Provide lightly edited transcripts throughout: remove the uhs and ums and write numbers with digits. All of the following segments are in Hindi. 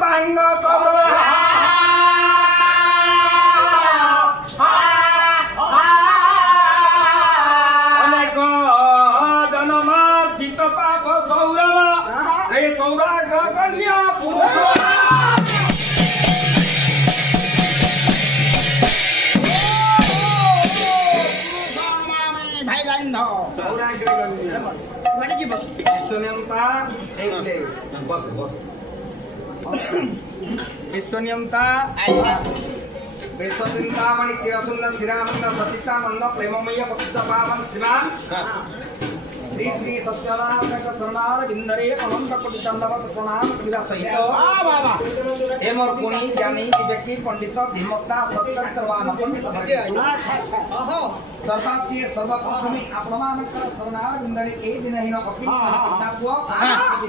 पाएंगा अनेक जन्म चित्त पाप गौरव रे गौराग्र कन्या पुरुष विश्वनियमता विश्वचिंतामणि चिरसुंदर चिरानंद सचितानंद प्रेममय पवित्र पावन श्रीमान श्री श्री सत्यनारायण करुणार बिंदरे अनंत कोटि दंडवत प्रणाम कविता सहित हे मोर गुणी ज्ञानी विवेकी पंडित धीमता सत्यवान पंडित सर्वात्य सर्वप्रथमे आपणमानकर करुणार बिंदरे ए दिन हिन अपिनापुआ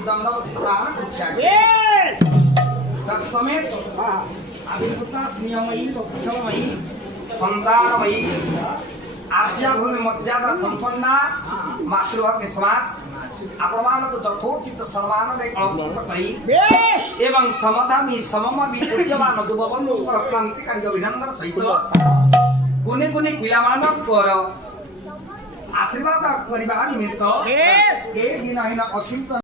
दंडवत प्रणाम उच्चारे तत्समेत अभिभूता स्नेहमयी कुशलमयी संतानमयी आज्ञाभूमि मर्यादा संपन्ना मातृभक्ति समाज आपणमानक यथोचित सम्मान अवगत करी एवं समधामी सममि उद्यमान युवबंधु पर क्रांतिकारी अभिनंदन सहित गुणे गुणे क्रियामानकर आशीर्वाद करबा निमित्त ए दिन हिन अचिंत